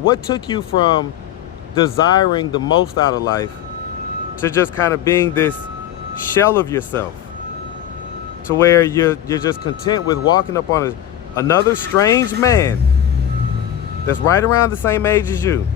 what took you from desiring the most out of life to just kind of being this shell of yourself, to where you're just content with walking up on another strange man that's right around the same age as you,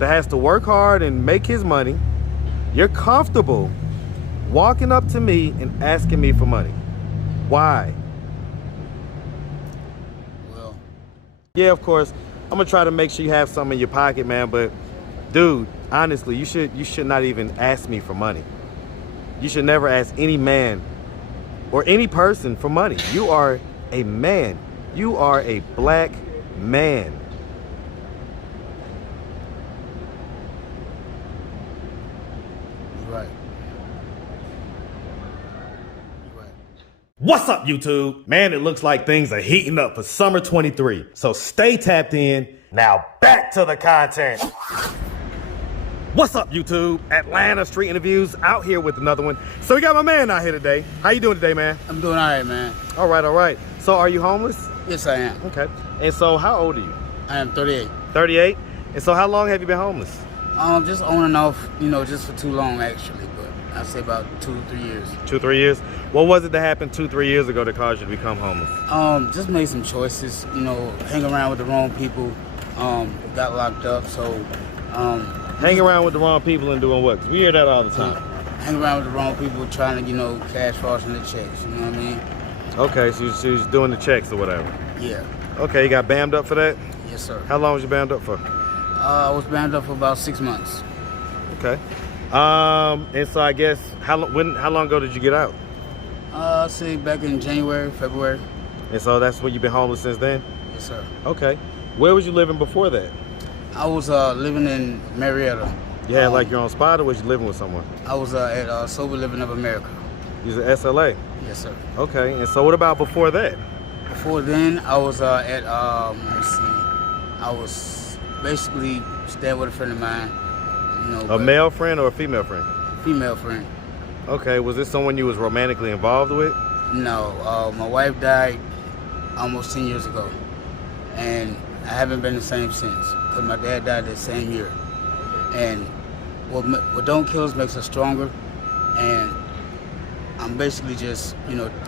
that has to work hard and make his money. You're comfortable walking up to me and asking me for money. Why? Well, yeah, of course, I'm gonna try to make sure you have something in your pocket, man, but dude, honestly, you should not even ask me for money. You should never ask any man or any person for money. You are a man. You are a black man. right. What's up, YouTube? Man, it looks like things are heating up for summer 23. So stay tapped in. Now back to the content. What's up, YouTube? Atlanta Street Interviews out here with another one. So we got my man out here today. How you doing today, man? I'm doing all right, man. All right. So are you homeless? Yes, I am. Okay. And so how old are you? I am 38. 38? And so how long have you been homeless? Just on and off, just for too long, actually. But I'd say about 2 or 3 years. 2 or 3 years? What was it that happened 2 or 3 years ago that caused you to become homeless? Just made some choices, hang around with the wrong people, got locked up, so... Hang around with the wrong people and doing what? 'Cause we hear that all the time. Hang around with the wrong people trying to, cash froshing the checks, you know what I mean? Okay, so she's doing the checks or whatever. Yeah. Okay, you got bammed up for that? Yes, sir. How long was you bammed up for? I was banned up for about 6 months. Okay. And so I guess, how long ago did you get out? I'd say back in January, February. And so that's when you've been homeless since then? Yes, sir. Okay. Where was you living before that? I was living in Marietta. You had like your own spot, or was you living with someone? I was at Sober Living of America. You was at SLA? Yes, sir. Okay, and so what about before that? Before then, I was at, let's see, I was basically staying with a friend of mine. A male friend or a female friend? Female friend. Okay, was this someone you was romantically involved with? No, my wife died almost 10 years ago, and I haven't been the same since, because my dad died that same year. And what don't kill us makes us stronger, and I'm basically just,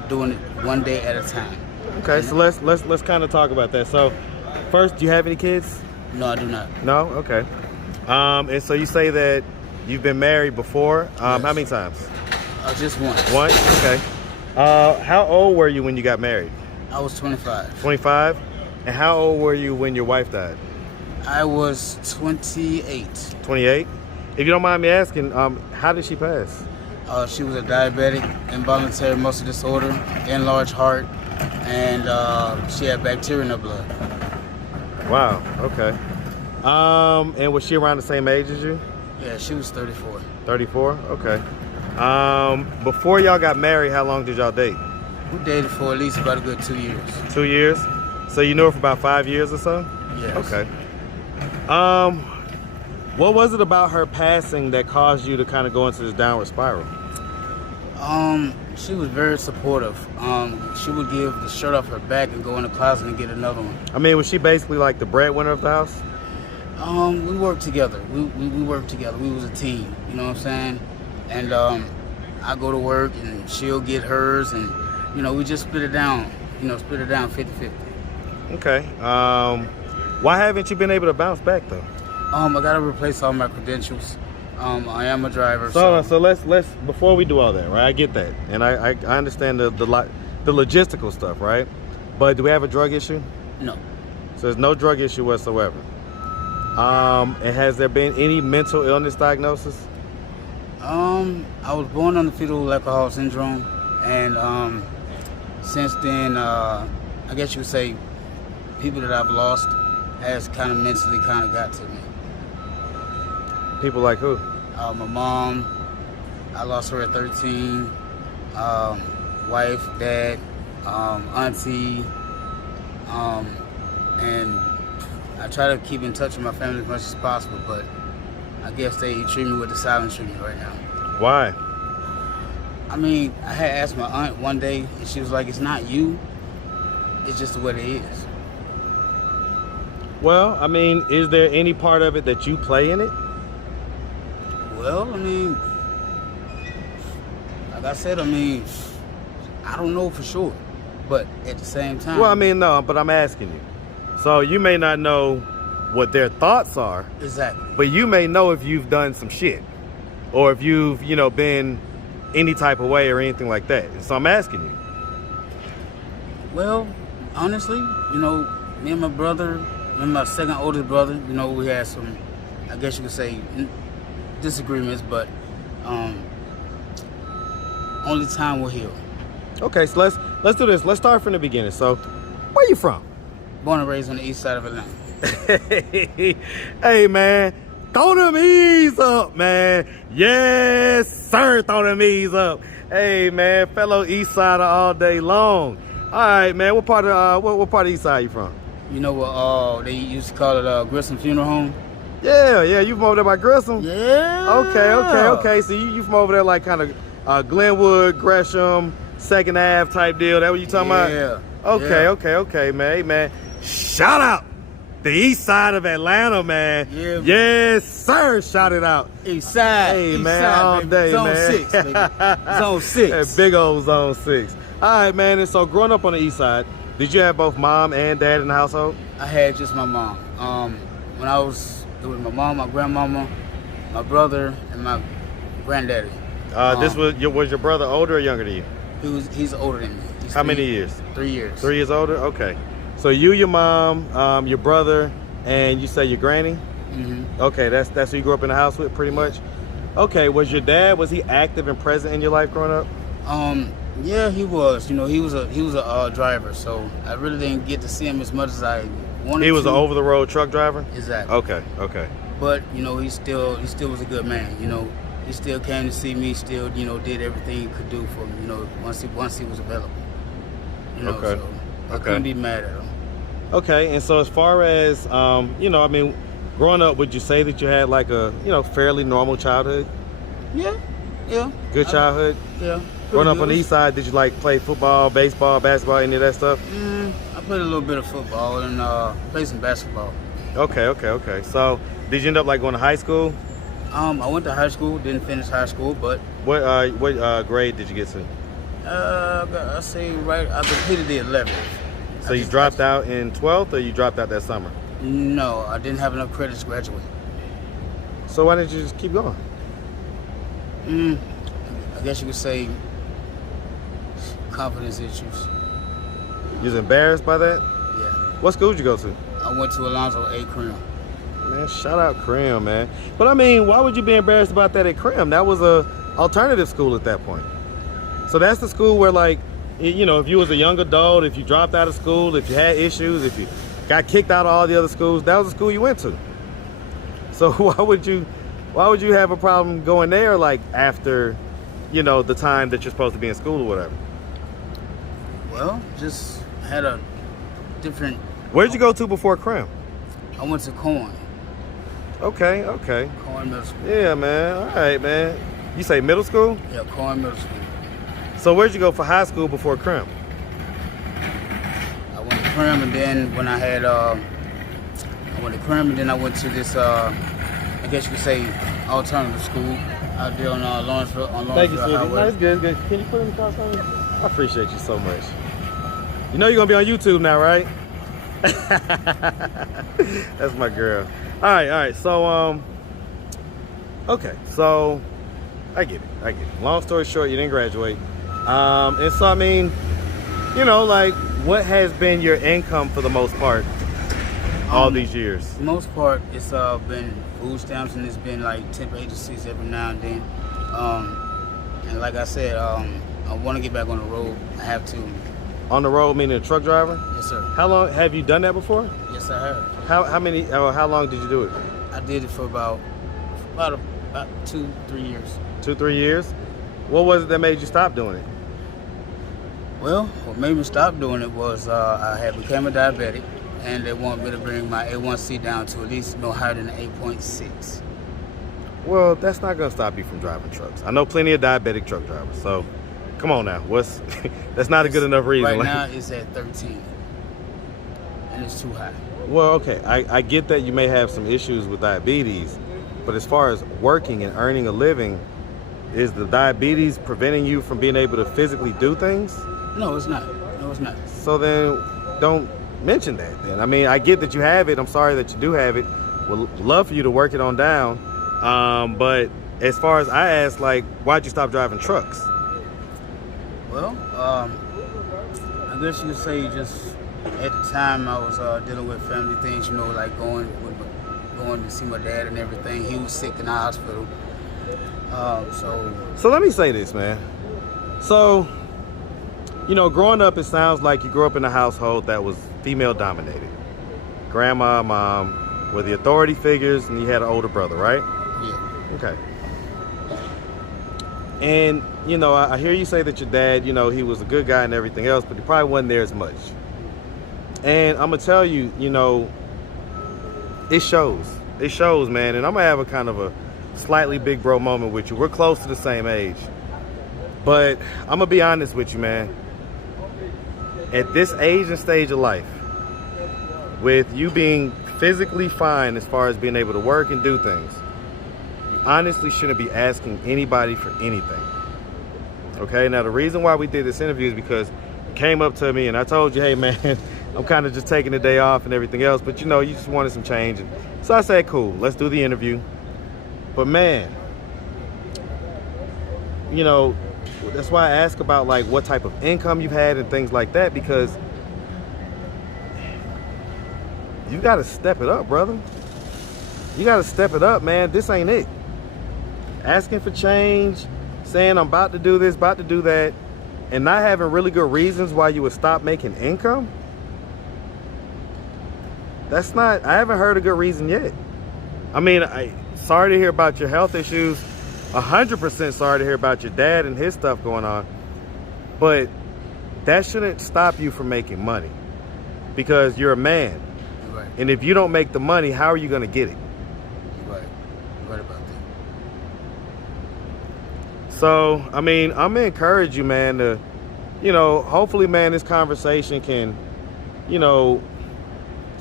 doing it one day at a time. Okay, and so let's kind of talk about that. So, first, do you have any kids? No, I do not. No? Okay. And so you say that you've been married before. Yes. How many times? Just once. Once? Okay. How old were you when you got married? I was 25. 25? And how old were you when your wife died? I was 28. 28? If you don't mind me asking, how did she pass? She was a diabetic, involuntary muscle disorder, enlarged heart, and she had bacteria in her blood. Wow, okay. And was she around the same age as you? Yeah, she was 34. 34? Okay. Before y'all got married, how long did y'all date? We dated for at least about a good 2 years. 2 years? So you knew her for about 5 years or so? Yes. Okay. What was it about her passing that caused you to kind of go into this downward spiral? She was very supportive. She would give the shirt off her back and go in the closet and get another one. I mean, was she basically like the breadwinner of the house? We worked together. We worked together. We was a team, you know what I'm saying? And I go to work and she'll get hers, and we just split it down, 50-50. Okay. Why haven't you been able to bounce back though? I gotta replace all my credentials. I am a driver. So let's before we do all that, right? I get that, and I understand the logistical stuff, right? But do we have a drug issue? No. So there's no drug issue whatsoever. And has there been any mental illness diagnosis? I was born on the fetal alcohol syndrome, and since then, I guess you would say, people that I've lost has kind of mentally got to me. People like who? My mom, I lost her at 13. Wife, dad, auntie, and I try to keep in touch with my family as much as possible, but I guess they treat me with the silent treatment right now. Why? I mean, I had asked my aunt one day, and she was like, "It's not you, it's just the way it is." Well, I mean, is there any part of it that you play in it? Well, I mean, like I said, I mean, I don't know for sure, but at the same time. Well, I mean, no, but I'm asking you. So you may not know what their thoughts are. Exactly. But you may know if you've done some shit, or if you've, been any type of way or anything like that. So I'm asking you. Well, honestly, me and my brother, and my second oldest brother, we had some, I guess you could say, disagreements, but only time will heal. Okay, so let's do this. Let's start from the beginning. So, where you from? Born and raised on the east side of Atlanta. Hey, man, throw them E's up, man. Yes, sir, throw them E's up. Hey, man, fellow East Sider all day long. All right, man, what part of East Side you from? You know what they used to call it Grissom Funeral Home? Yeah, you from over there by Grissom? Yeah. Okay. So you from over there like kind of Glenwood, Gresham, Second Ave type deal. That what you talking about? Yeah. Okay, man. Hey, man, shout out the East Side of Atlanta, man. Yeah. Yes, sir. Shout it out. East Side. Hey, East man, Side, all baby. day, Zone man. 6, baby. Zone 6. That big old Zone 6. All right, man. And so growing up on the East Side, did you have both mom and dad in the household? I had just my mom. When I was, it was my mom, my grandmama, my brother, and my granddaddy. Was your brother older or younger than you? He's older than me. He's How many years? 3 years. 3 years older? Okay. So you, your mom, your brother, and you say your granny? Mm-hmm. Okay, that's who you grew up in the house with, pretty much? Okay, was he active and present in your life growing up? Yeah, he was. He was a driver, so I really didn't get to see him as much as I wanted to. He was an over-the-road truck driver? Exactly. Okay. But, he still was a good man, He still came to see me, still, did everything he could do for me, once he was available. Okay. So I couldn't be mad at him. Okay, and so as far as, growing up, would you say that you had like a, fairly normal childhood? Yeah. Good childhood? Yeah. Growing up on the East Side, did you like play football, baseball, basketball, any of that stuff? I played a little bit of football and played some basketball. Okay. So did you end up like going to high school? I went to high school, didn't finish high school, but What grade did you get to? I completed the 11th. So you dropped out in 12th, or you dropped out that summer? No, I didn't have enough credits to graduate. So why didn't you just keep going? I guess you could say confidence issues. You was embarrassed by that? Yeah. What school did you go to? I went to Alonzo A. Crim. Man, shout out Crim, man. But I mean, why would you be embarrassed about that at Crim? That was a alternative school at that point. So that's the school where, like, if you was a young adult, if you dropped out of school, if you had issues, if you got kicked out of all the other schools, that was the school you went to. So why would you have a problem going there, like, after, the time that you're supposed to be in school or whatever? Well, just had a different... Where'd you go to before Crim? I went to Cohen. Okay. Cohen Middle School. Yeah, man. All right, man. You say middle school? Yeah, Cohen Middle School. So where'd you go for high school before Crim? I went to Crim, and then when I had... I went to Crim, and then I went to this, I guess you could say, alternative school out there on Lawrenceville Highway. Thank you, sweetie. No, it's good. Can you put it in the car for me? I appreciate you so much. You know you're going to be on YouTube now, right? That's my girl. All right. So, okay. So, I get it. Long story short, you didn't graduate. And so, I mean, like, what has been your income for the most part all these years? For the most part, it's been food stamps, and it's been like temp agencies every now and then. And like I said, I want to get back on the road. I have to. On the road, meaning a truck driver? Yes, sir. How long have you done that before? Yes, I have. How long did you do it? I did it for about 2-3 years. 2-3 years? What was it that made you stop doing it? Well, what made me stop doing it was I had become a diabetic, and they wanted me to bring my A1C down to at least no higher than 8.6. Well, that's not going to stop you from driving trucks. I know plenty of diabetic truck drivers, so come on now. That's not a good enough reason. Right now, it's at 13, and it's too high. Well, okay, I get that you may have some issues with diabetes, but as far as working and earning a living, is the diabetes preventing you from being able to physically do things? No, it's not. No, it's not. So then don't mention that then. I mean, I get that you have it. I'm sorry that you do have it. Would love for you to work it on down. But as far as I asked, like, why'd you stop driving trucks? Well, I guess you could say just at the time I was dealing with family things, you know, like going to see my dad and everything. He was sick in the hospital. So let me say this, man. So, you know, growing up, it sounds like you grew up in a household that was female dominated. Grandma, mom were the authority figures, and you had an older brother, right? Yeah. Okay. And, you know, I hear you say that your dad, you know, he was a good guy and everything else, but he probably wasn't there as much. And I'm going to tell you, you know, it shows. It shows, man. And I'm going to have a kind of a slightly big bro moment with you. We're close to the same age. But I'm going to be honest with you, man. At this age and stage of life, with you being physically fine as far as being able to work and do things, you honestly shouldn't be asking anybody for anything. Okay? Now, the reason why we did this interview is because you came up to me and I told you, hey, man, I'm kind of just taking the day off and everything else, but you know, you just wanted some change. And so I said, cool, let's do the interview. But man, you know, that's why I ask about like what type of income you've had and things like that, because you got to step it up, brother. You got to step it up, man. This ain't it. Asking for change, saying I'm about to do this, about to do that, and not having really good reasons why you would stop making income. That's not, I haven't heard a good reason yet. I mean, sorry to hear about your health issues. 100% sorry to hear about your dad and his stuff going on. But that shouldn't stop you from making money, because you're a man. You're right. And if you don't make the money, how are you going to get it? You're right. You're right about that. So, I mean, I'm going to encourage you, man, to, you know, hopefully, man, this conversation can, you know,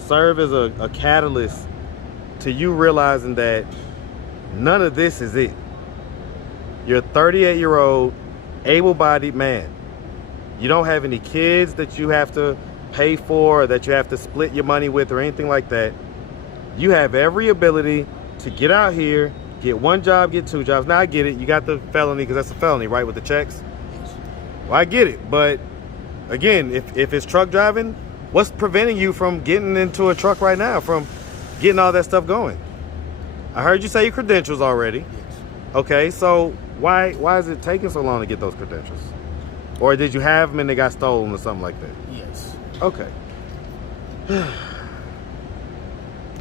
serve as a catalyst to you realizing that none of this is it. You're a 38-year-old, able-bodied man. You don't have any kids that you have to pay for or that you have to split your money with or anything like that. You have every ability to get out here, get one job, get two jobs. Now, I get it. You got the felony, because that's a felony, right, with the checks? Yes. Well, I get it. But, again, if it's truck driving, what's preventing you from getting into a truck right now, from getting all that stuff going? I heard you say your credentials already. Yes. Okay, so why is it taking so long to get those credentials? Or did you have them and they got stolen or something like that? Yes. Okay.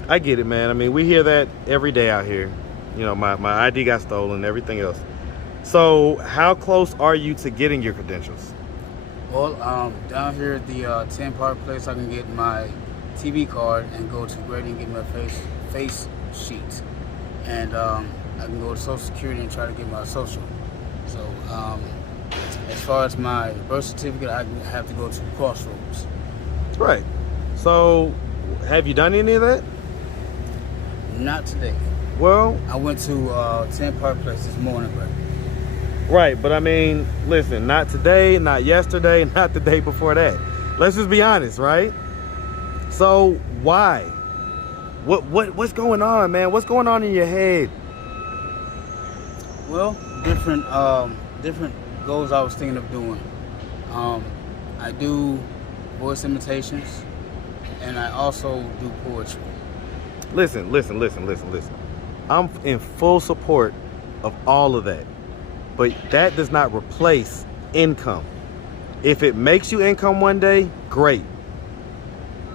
I get it, man. I mean, we hear that every day out here. You know, my ID got stolen and everything else. So how close are you to getting your credentials? Well, down here at the 10 Park place, I can get my TV card and go to Grady and get my face sheet. And I can go to Social Security and try to get my social. So as far as my birth certificate, I have to go to Crossroads. Right. So have you done any of that? Not today. Well, I went to 10 Park place this morning, but right, but I mean, listen, not today, not yesterday, not the day before that. Let's just be honest, right? So why? What's going on, man? What's going on in your head? well, different goals I was thinking of doing. I do voice imitations, and I also do poetry. Listen. I'm in full support of all of that. But that does not replace income. If it makes you income one day, great.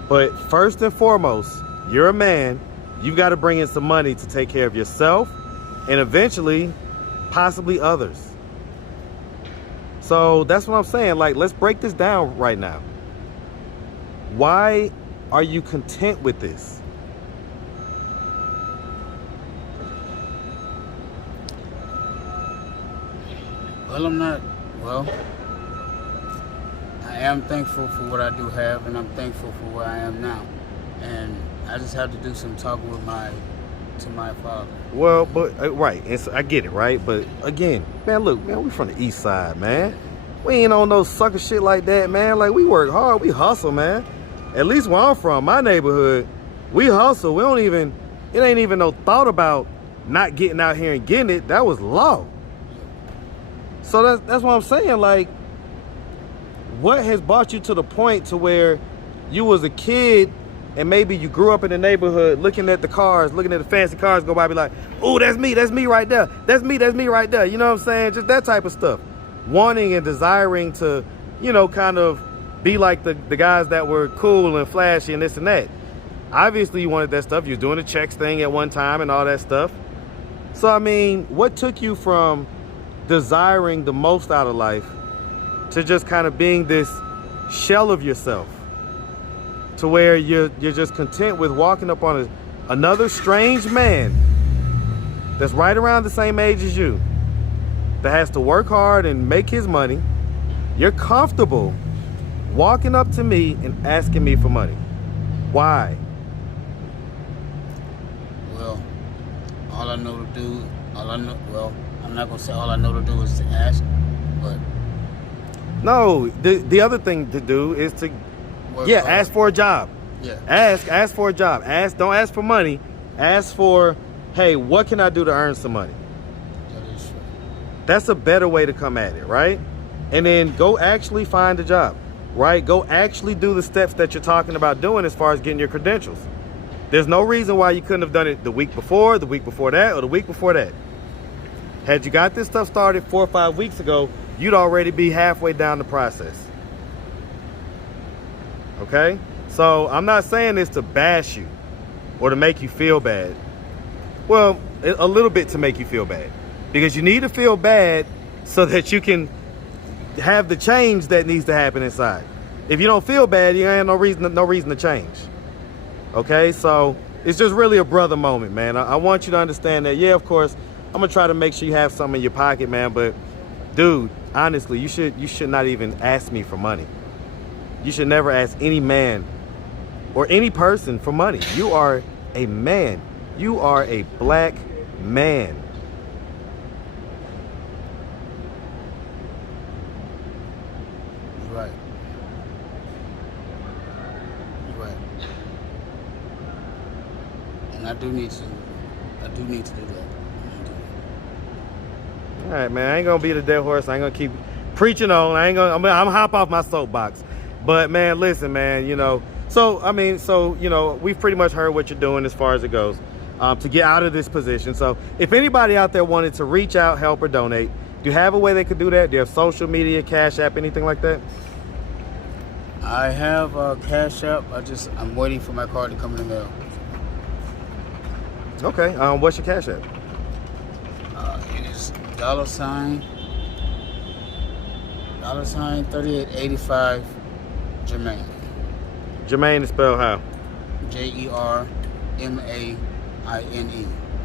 But first and foremost, you're a man. You've got to bring in some money to take care of yourself and eventually, possibly others. So that's what I'm saying. Like, let's break this down right now. Why are you content with this? Well, I'm not. Well, I am thankful for what I do have, and I'm thankful for where I am now. and I just had to do some talking with my father. Well, but right, and so I get it, right? But again, man, look, man, we from the east side, man. We ain't on no sucker shit like that, man. Like, we work hard, we hustle, man. At least where I'm from, my neighborhood, we hustle. We don't even, it ain't even no thought about not getting out here and getting it. That was law. So that's what I'm saying. Like, what has brought you to the point to where you was a kid and maybe you grew up in the neighborhood looking at the cars, looking at the fancy cars go by, be like, oh, that's me right there. That's me right there. You know what I'm saying? Just that type of stuff. Wanting and desiring to, you know, kind of be like the guys that were cool and flashy and this and that. Obviously, you wanted that stuff. You was doing the checks thing at one time and all that stuff. So, I mean, what took you from desiring the most out of life to just kind of being this shell of yourself, to where you're just content with walking up on another strange man that's right around the same age as you, that has to work hard and make his money. You're comfortable walking up to me and asking me for money. Why? Well, all I know to do, well, I'm not gonna say all I know to do is to ask, but no, the other thing to do is to ask for a job. Yeah. Ask for a job. Don't ask for money. Ask for, hey, what can I do to earn some money? That is true. That's a better way to come at it, right? And then go actually find a job, right? Go actually do the steps that you're talking about doing as far as getting your credentials. There's no reason why you couldn't have done it the week before that, or the week before that. Had you got this stuff started 4 or 5 weeks ago, you'd already be halfway down the process. Okay? So I'm not saying this to bash you or to make you feel bad. Well, a little bit to make you feel bad, because you need to feel bad so that you can have the change that needs to happen inside. If you don't feel bad, you ain't no reason to change. Okay? So it's just really a brother moment, man. I want you to understand that, yeah, of course, I'm gonna try to make sure you have something in your pocket, man, but dude, honestly, you should not even ask me for money. You should never ask any man or any person for money. You are a man. You are a black man. You're right. You're right. And I do need to do that. All right, man. I ain't gonna beat a dead horse. I ain't gonna keep preaching on. I'm gonna hop off my soapbox. But man, listen, man. You know, we've pretty much heard what you're doing as far as it goes to get out of this position. So, if anybody out there wanted to reach out, help, or donate, do you have a way they could do that? Do you have social media, Cash App, anything like that? I have a Cash App. I'm waiting for my card to come in the mail. Okay. What's your Cash App? It is $3885 Jermaine. Jermaine is spelled how? Jermaine.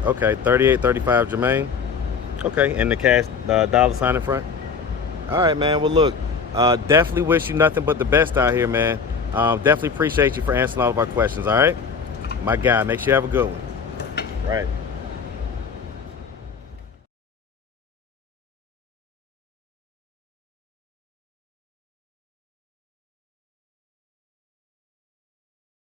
Okay, 3835 Jermaine. Okay, and the cash $sign in front. All right, man. Well, look, definitely wish you nothing but the best out here, man. Definitely appreciate you for answering all of our questions. All right, my guy. Make sure you have a good one. All right.